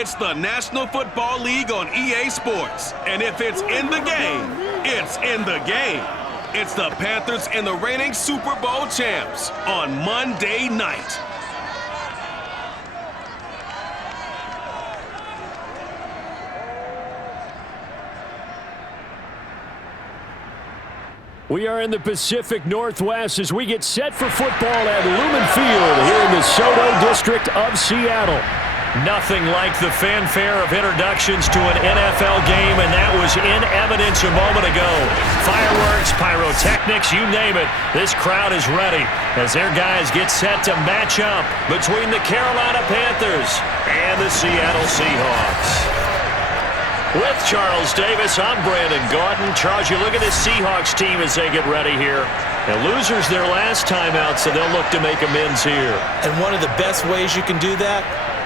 It's the National Football League on EA Sports. And if it's in the game, it's in the game. It's the Panthers and the reigning Super Bowl champs on Monday night. We are in the Pacific Northwest as we get set for football at Lumen Field here in the SoDo district of Seattle. Nothing like the fanfare of introductions to an NFL game, and that was in evidence a moment ago. Fireworks, pyrotechnics, you name it. This crowd is ready as their guys get set to match up between the Carolina Panthers and the Seattle Seahawks. With Charles Davis, I'm Brandon Gaudin. Charles, you look at this Seahawks team as they get ready here. And losers their last time out, so they'll look to make amends here. And one of the best ways you can do that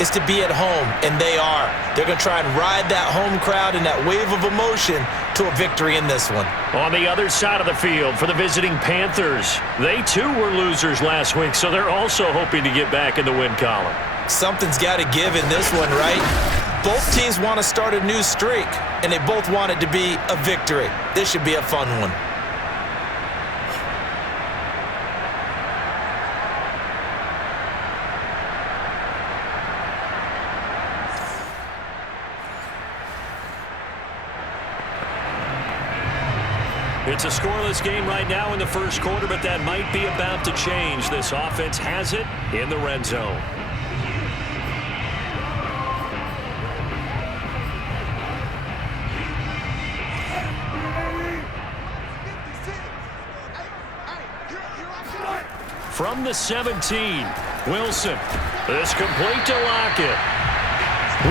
is to be at home, and they are. They're going to try and ride that home crowd and that wave of emotion to a victory in this one. On the other side of the field for the visiting Panthers, they too were losers last week, so they're also hoping to get back in the win column. Something's got to give in this one, right? Both teams want to start a new streak, and they both want it to be a victory. This should be a fun one. It's a scoreless game right now in the first quarter, but that might be about to change. This offense has it in the red zone. From the 17, Wilson. This complete to Lockett.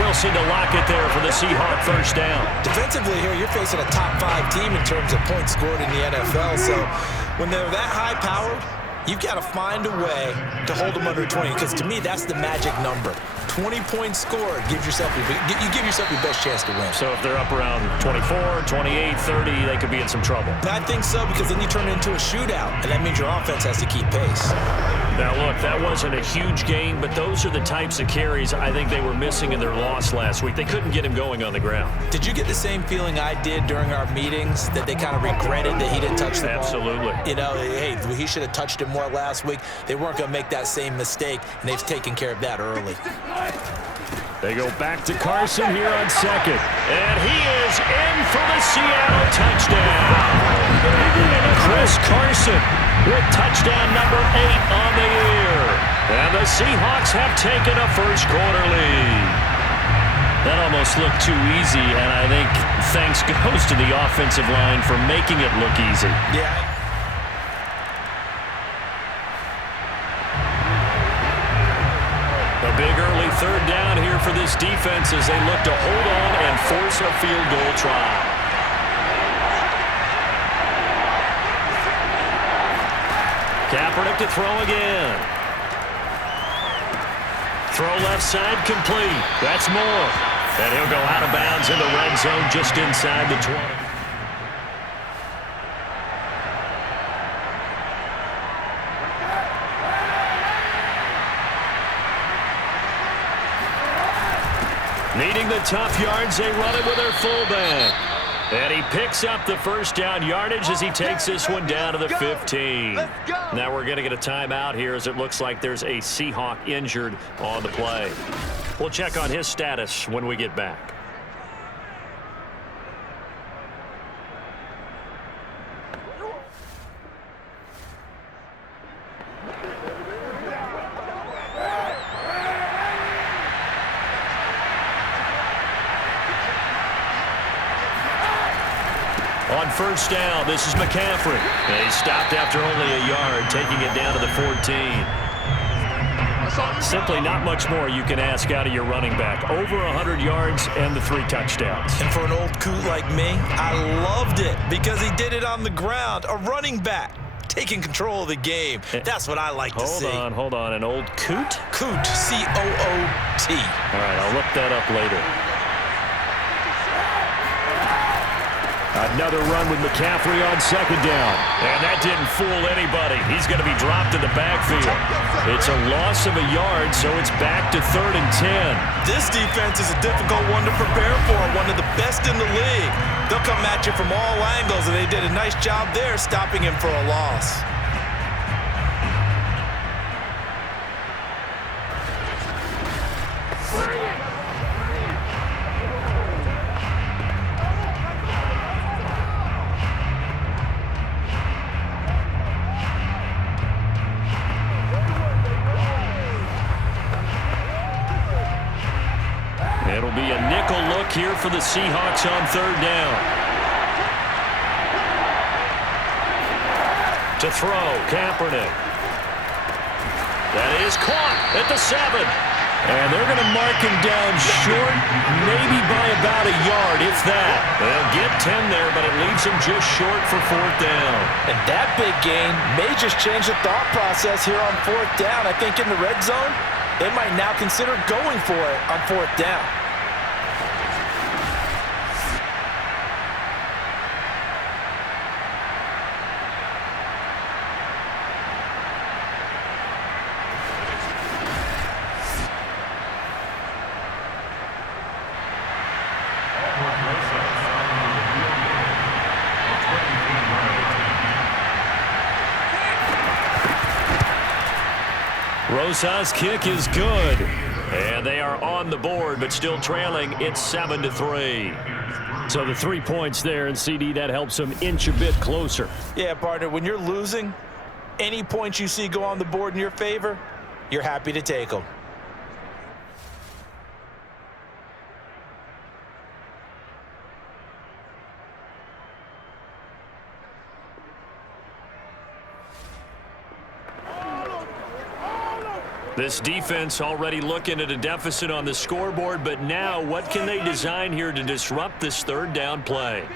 Wilson to Lockett there for the Seahawk first down. Defensively here, you're facing a top 5 team in terms of points scored in the NFL. So when they're that high-powered, you've got to find a way to hold them under 20, because to me, that's the magic number. 20 points scored, you give yourself your best chance to win. So if they're up around 24, 28, 30, they could be in some trouble. I think so, because then you turn it into a shootout, and that means your offense has to keep pace. Now, look, that wasn't a huge gain, but those are the types of carries I think they were missing in their loss last week. They couldn't get him going on the ground. Did you get the same feeling I did during our meetings, that they kind of regretted that he didn't touch the ball? Absolutely. You know, hey, he should have touched it more last week. They weren't going to make that same mistake, and they've taken care of that early. They go back to Carson here on second. And he is in for the Seattle touchdown. Chris Carson with touchdown number 8 on the year. And the Seahawks have taken a first quarter lead. That almost looked too easy, and I think thanks goes to the offensive line for making it look easy. Yeah. A big early third down here for this defense as they look to hold on and force a field goal try. Kaepernick to throw again. Throw left side complete. That's more. And he'll go out of bounds in the red zone just inside the 20. Needing the tough yards, they run it with their fullback. And he picks up the first down yardage as he takes this one down to the 15. Now we're going to get a timeout here as it looks like there's a Seahawk injured on the play. We'll check on his status when we get back. On first down, this is McCaffrey. And he stopped after only a yard, taking it down to the 14. Simply not much more you can ask out of your running back. Over 100 yards and the 3 touchdowns. And for an old coot like me, I loved it because he did it on the ground. A running back taking control of the game. That's what I like to see. Hold on. An old coot? Coot, C-O-O-T. All right, I'll look that up later. Another run with McCaffrey on second down. And that didn't fool anybody. He's going to be dropped in the backfield. It's a loss of a yard, so it's back to 3rd and 10. This defense is a difficult one to prepare for, one of the best in the league. They'll come at you from all angles, and they did a nice job there stopping him for a loss. It'll be a nickel look here for the Seahawks on 3rd down. To throw, Kaepernick. That is caught at the 7. And they're going to mark him down short, maybe by about a yard, if that. They'll get 10 there, but it leaves him just short for 4th down. And that big gain may just change the thought process here on 4th down. I think in the red zone, they might now consider going for it on 4th down. Rosa's kick is good. And they are on the board, but still trailing. It's 7-3. So the 3 points there, and CD, that helps them inch a bit closer. Yeah, partner, when you're losing, any points you see go on the board in your favor, you're happy to take them. This defense already looking at a deficit on the scoreboard, but now what can they design here to disrupt this 3rd down play?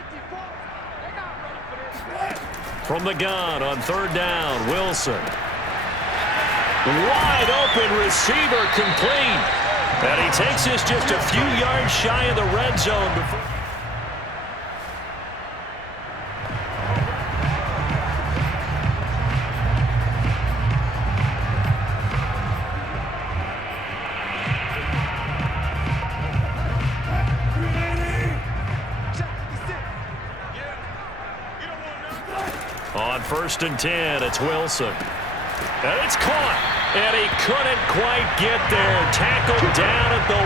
From the gun on 3rd down, Wilson. Wide open receiver complete. And he takes this just a few yards shy of the red zone before. On 1st and 10, it's Wilson. And it's caught. And he couldn't quite get there. Tackled down at the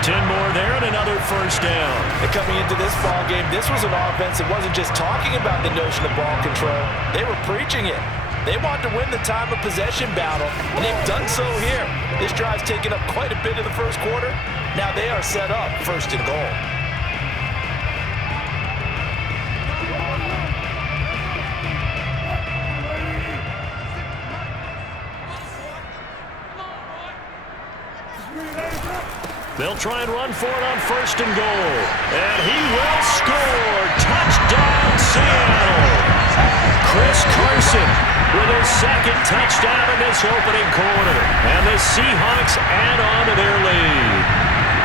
1. 10 more there and another 1st down. And coming into this ball game, this was an offense that wasn't just talking about the notion of ball control. They were preaching it. They wanted to win the time of possession battle, and they've done so here. This drive's taken up quite a bit of the first quarter. Now they are set up 1st and goal. They'll try and run for it on 1st and goal. And he will score. Touchdown, Seattle. Chris Carson with his 2nd touchdown in this opening quarter. And the Seahawks add on to their lead.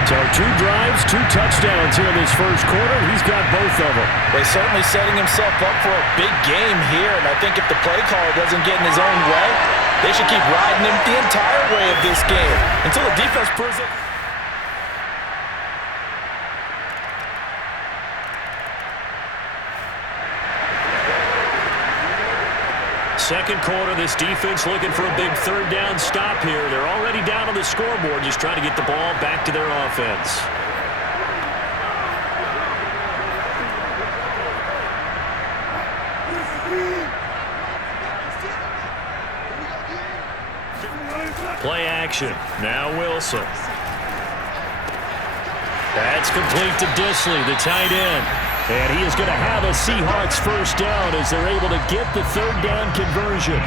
So 2 drives, 2 touchdowns here in this first quarter. He's got both of them. He's certainly setting himself up for a big game here. And I think if the play caller doesn't get in his own way, they should keep riding him the entire way of this game until the defense proves it. Second quarter, this defense looking for a big 3rd down stop here. They're already down on the scoreboard, just trying to get the ball back to their offense. Play action. Now Wilson. That's complete to Disley, the tight end. And he is going to have a Seahawks 1st down as they're able to get the 3rd down conversion.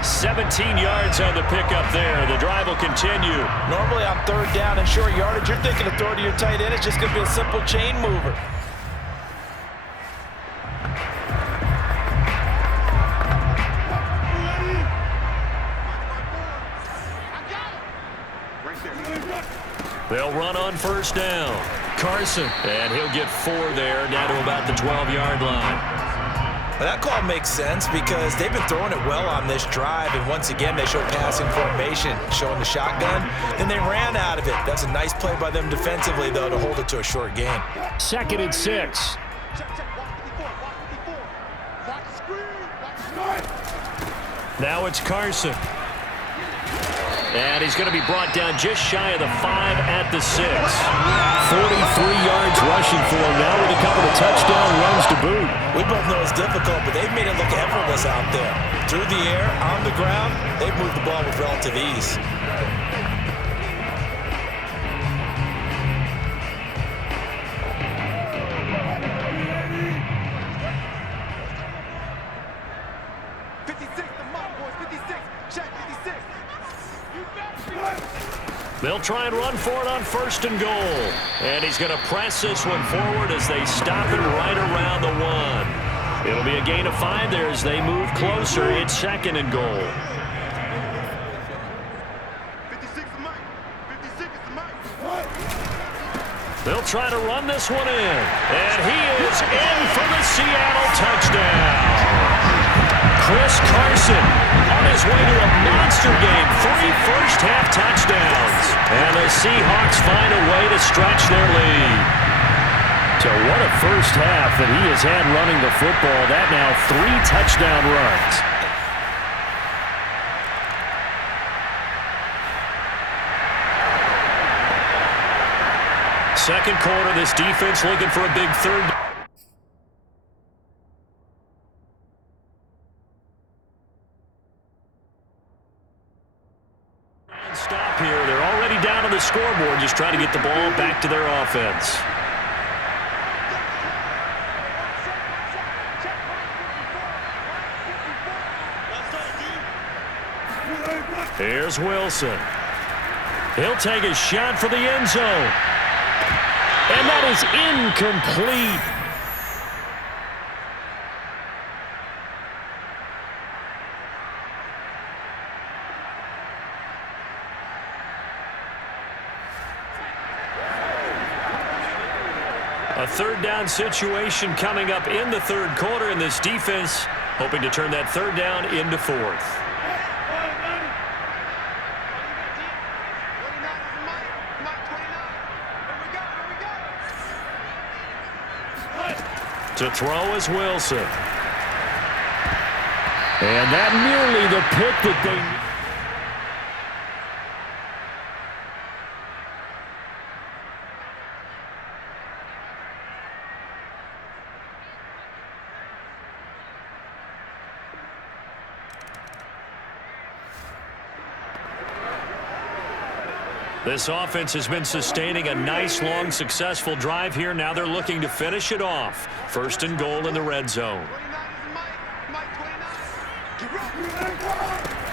17 yards on the pickup there. The drive will continue. Normally on 3rd down and short yardage, you're thinking of throw to your tight end. It's just going to be a simple chain mover. They'll run on 1st down. Carson. And he'll get 4 there, down to about the 12-yard line. Well, that call makes sense because they've been throwing it well on this drive, and once again they show passing formation, showing the shotgun. Then they ran out of it. That's a nice play by them defensively, though, to hold it to a short gain. 2nd and 6. Now it's Carson. And he's going to be brought down just shy of the 5 at the 6. 43 yards rushing for him now with a couple of touchdown runs to boot. We both know it's difficult, but they've made it look effortless out there. Through the air, on the ground, they've moved the ball with relative ease. They'll try and run for it on 1st and goal. And he's going to press this one forward as they stop it right around the 1. It'll be a gain of 5 there as they move closer. It's 2nd and goal. They'll try to run this one in. And he is in for the Seattle touchdown. Chris Carson on his way to a monster game. 3 first-half touchdowns. And the Seahawks find a way to stretch their lead. So what a first half that he has had running the football. That now 3 touchdown runs. Second quarter, this defense looking for a big third. Stop here. They're already down on the scoreboard, just trying to get the ball back to their offense. Here's Wilson. He'll take a shot for the end zone. And that is incomplete. A third down situation coming up in the third quarter, and this defense hoping to turn that third down into 4th. To throw is Wilson. And that nearly the pick that they... This offense has been sustaining a nice, long, successful drive here. Now they're looking to finish it off. 1st and goal in the red zone.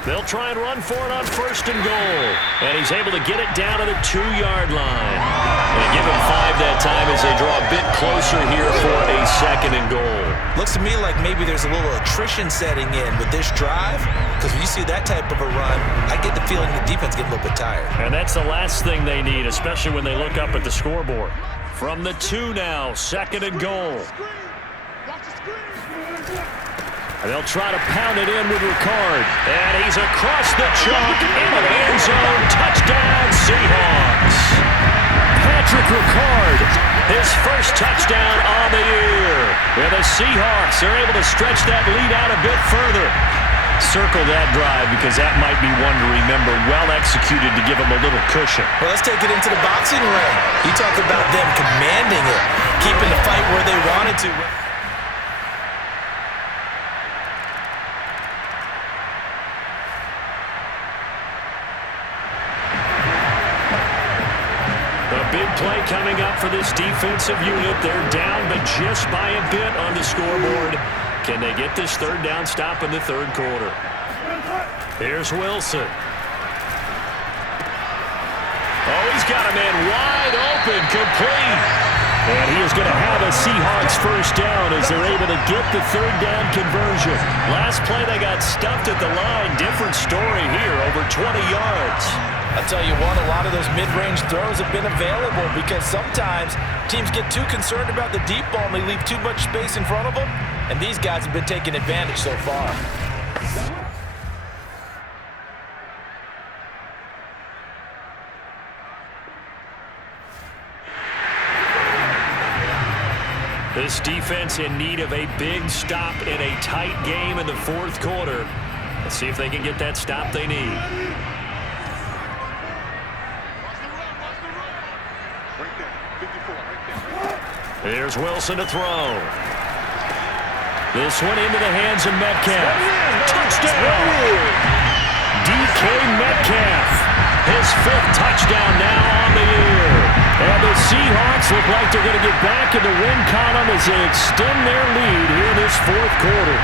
They'll try and run for it on 1st and goal. And he's able to get it down to the 2-yard line. And give him 5 that time as they draw a bit closer here for a 2nd and goal. Looks to me like maybe there's a little attrition setting in with this drive, because when you see that type of a run, I get the feeling the defense getting a little bit tired. And that's the last thing they need, especially when they look up at the scoreboard. From the 2 now, 2nd and goal. And they'll try to pound it in with Ricard. And he's across the chalk into the end zone. Touchdown, Seahawks. Patrick Ricard, his first touchdown on the year. And the Seahawks are able to stretch that lead out a bit further. Circle that drive because that might be one to remember. Well executed to give them a little cushion. Well, let's take it into the boxing ring. You talk about them commanding it, keeping the fight where they wanted to. Big play coming up for this defensive unit. They're down, but just by a bit on the scoreboard. Can they get this third down stop in the third quarter? Here's Wilson. Oh, he's got a man wide open, complete. And he is going to have a Seahawks first down as they're able to get the third down conversion. Last play, they got stuffed at the line. Different story here, over 20 yards. I'll tell you what, a lot of those mid-range throws have been available because sometimes teams get too concerned about the deep ball and they leave too much space in front of them, and these guys have been taking advantage so far. This defense in need of a big stop in a tight game in the fourth quarter. Let's see if they can get that stop they need. Here's Wilson to throw. This one into the hands of Metcalf. Touchdown! DK Metcalf. His 5th touchdown now on the year. And the Seahawks look like they're going to get back in the win column as they extend their lead here in this fourth quarter.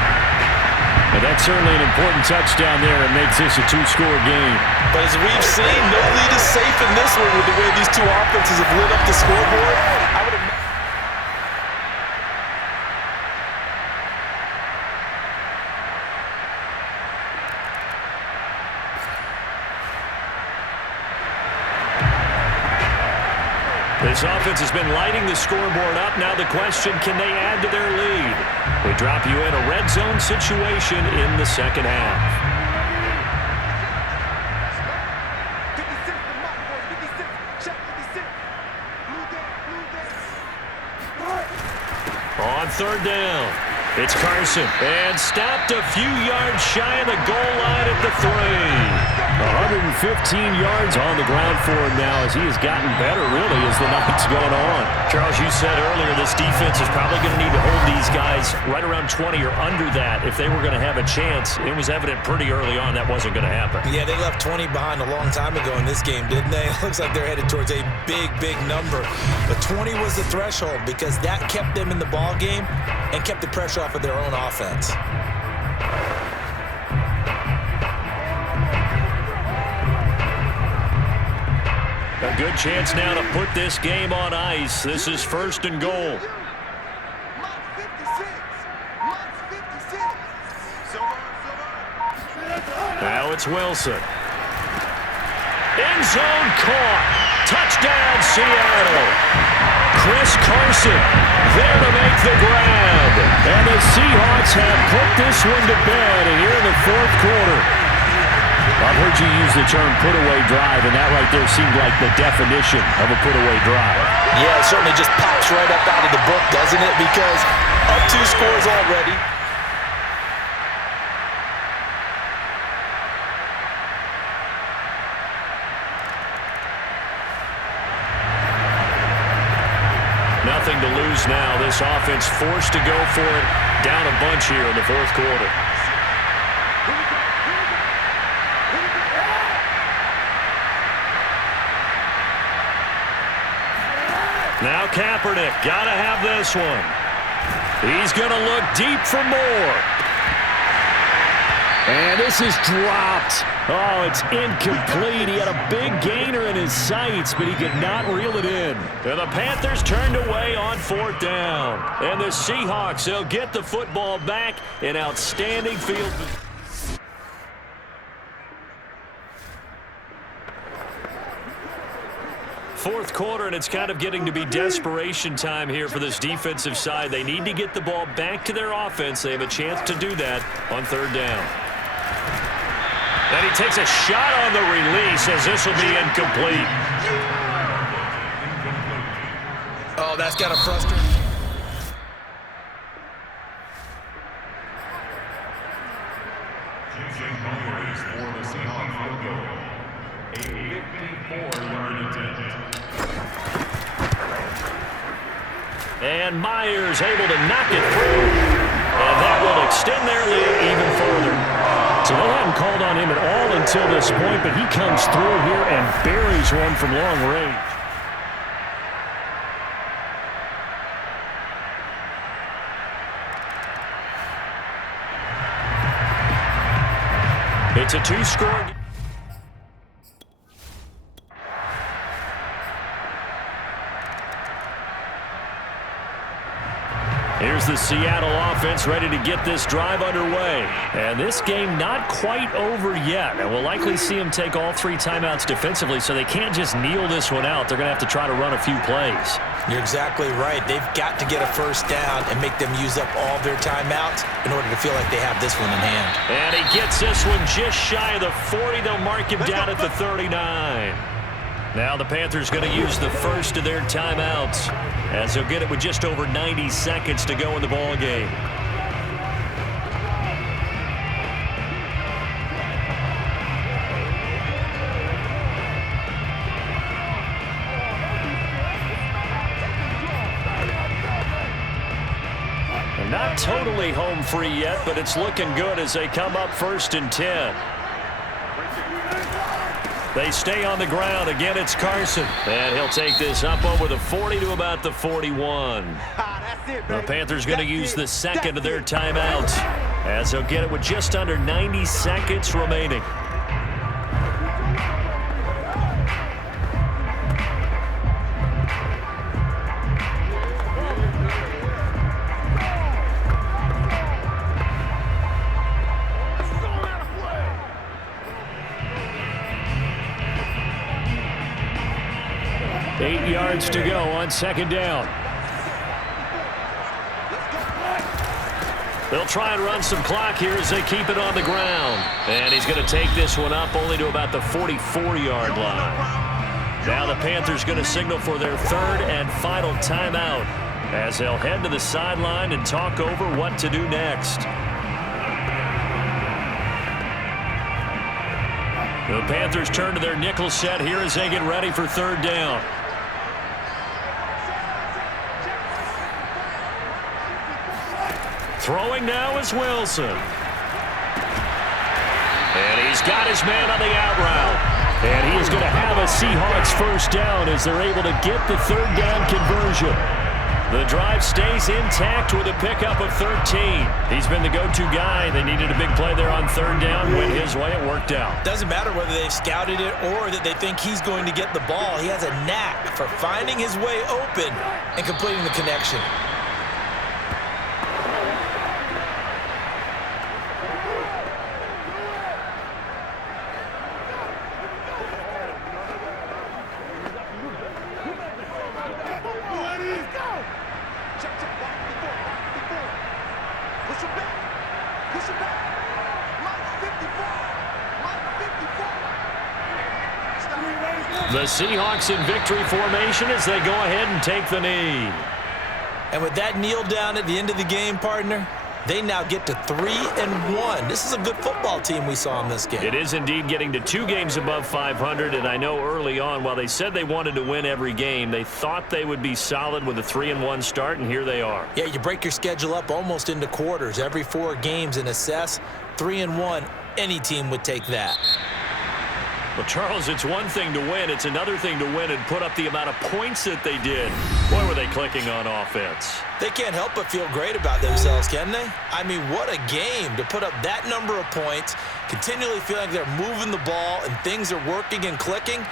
And that's certainly an important touchdown there. It makes this a 2-score game. But as we've seen, no lead is safe in this one with the way these two offenses have lit up the scoreboard. I would have... This offense has been lighting the scoreboard up. Now the question, can they add to their lead? We drop you in a red zone situation in the second half. On third down, it's Carson. And stopped a few yards shy of the goal line at the 3. 115 yards on the ground for him now as he has gotten better, really, as the night's gone on. Charles, you said earlier this defense is probably going to need to hold these guys right around 20 or under that if they were going to have a chance. It was evident pretty early on that wasn't going to happen. Yeah, they left 20 behind a long time ago in this game, didn't they? It looks like they're headed towards a big, big number. But 20 was the threshold because that kept them in the ball game and kept the pressure off of their own offense. A good chance now to put this game on ice. This is 1st and goal. Now it's Wilson. End zone caught. Touchdown, Seattle. Chris Carson there to make the grab. And the Seahawks have put this one to bed here in the fourth quarter. I've heard you use the term put-away drive, and that right there seemed like the definition of a put-away drive. Yeah, it certainly just pops right up out of the book, doesn't it? Because up 2 scores already. Nothing to lose now. This offense forced to go for it. Down a bunch here in the fourth quarter. Now Kaepernick, gotta have this one. He's gonna look deep for more. And this is dropped. Oh, it's incomplete. He had a big gainer in his sights, but he could not reel it in. And the Panthers turned away on 4th down. And the Seahawks, they'll get the football back in outstanding field. Fourth quarter, and it's kind of getting to be desperation time here for this defensive side. They need to get the ball back to their offense. They have a chance to do that on 3rd down. And he takes a shot on the release as this will be incomplete. Oh, that's got to frustrate. And Myers able to knock it through. And that will extend their lead even further. So they hadn't called on him at all until this point, but he comes through here and buries one from long range. It's a 2-score. Here's the Seattle offense ready to get this drive underway. And this game not quite over yet. And we'll likely see them take all 3 timeouts defensively, so they can't just kneel this one out. They're going to have to try to run a few plays. You're exactly right. They've got to get a first down and make them use up all their timeouts in order to feel like they have this one in hand. And he gets this one just shy of the 40. They'll mark him down at the 39. Now the Panthers going to use the first of their timeouts, as they'll get it with just over 90 seconds to go in the ball game. And not totally home free yet, but it's looking good as they come up 1st and 10. They stay on the ground. Again, it's Carson. And he'll take this up over the 40 to about the 41. The Panthers going to use the second of their timeouts, as they'll get it with just under 90 seconds remaining. Eight yards to go on 2nd down. They'll try and run some clock here as they keep it on the ground. And he's going to take this one up only to about the 44-yard line. Now the Panthers going to signal for their 3rd and final timeout, as they'll head to the sideline and talk over what to do next. The Panthers turn to their nickel set here as they get ready for 3rd down. Throwing now is Wilson. And he's got his man on the out route. And he is going to have a Seahawks first down as they're able to get the 3rd down conversion. The drive stays intact with a pickup of 13. He's been the go-to guy. They needed a big play there on 3rd down. Went his way. It worked out. Doesn't matter whether they've scouted it or that they think he's going to get the ball. He has a knack for finding his way open and completing the connection. The Seahawks in victory formation as they go ahead and take the knee. And with that kneel down at the end of the game, partner, they now get to 3-1. This is a good football team we saw in this game. It is indeed getting to 2 games above 500, and I know early on, while they said they wanted to win every game, they thought they would be solid with a 3-1 start, and here they are. Yeah, you break your schedule up almost into quarters, every 4 games, and assess 3-1. Any team would take that. Well, Charles, it's one thing to win. It's another thing to win and put up the amount of points that they did. Boy, were they clicking on offense. They can't help but feel great about themselves, can they? I mean, what a game to put up that number of points, continually feeling like they're moving the ball and things are working and clicking.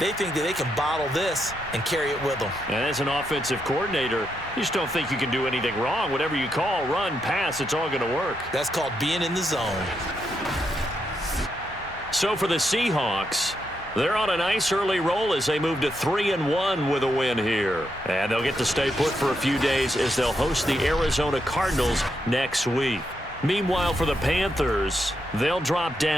They think that they can bottle this and carry it with them. And as an offensive coordinator, you just don't think you can do anything wrong. Whatever you call, run, pass, it's all going to work. That's called being in the zone. So for the Seahawks, they're on a nice early roll as they move to 3-1 with a win here. And they'll get to stay put for a few days as they'll host the Arizona Cardinals next week. Meanwhile, for the Panthers, they'll drop down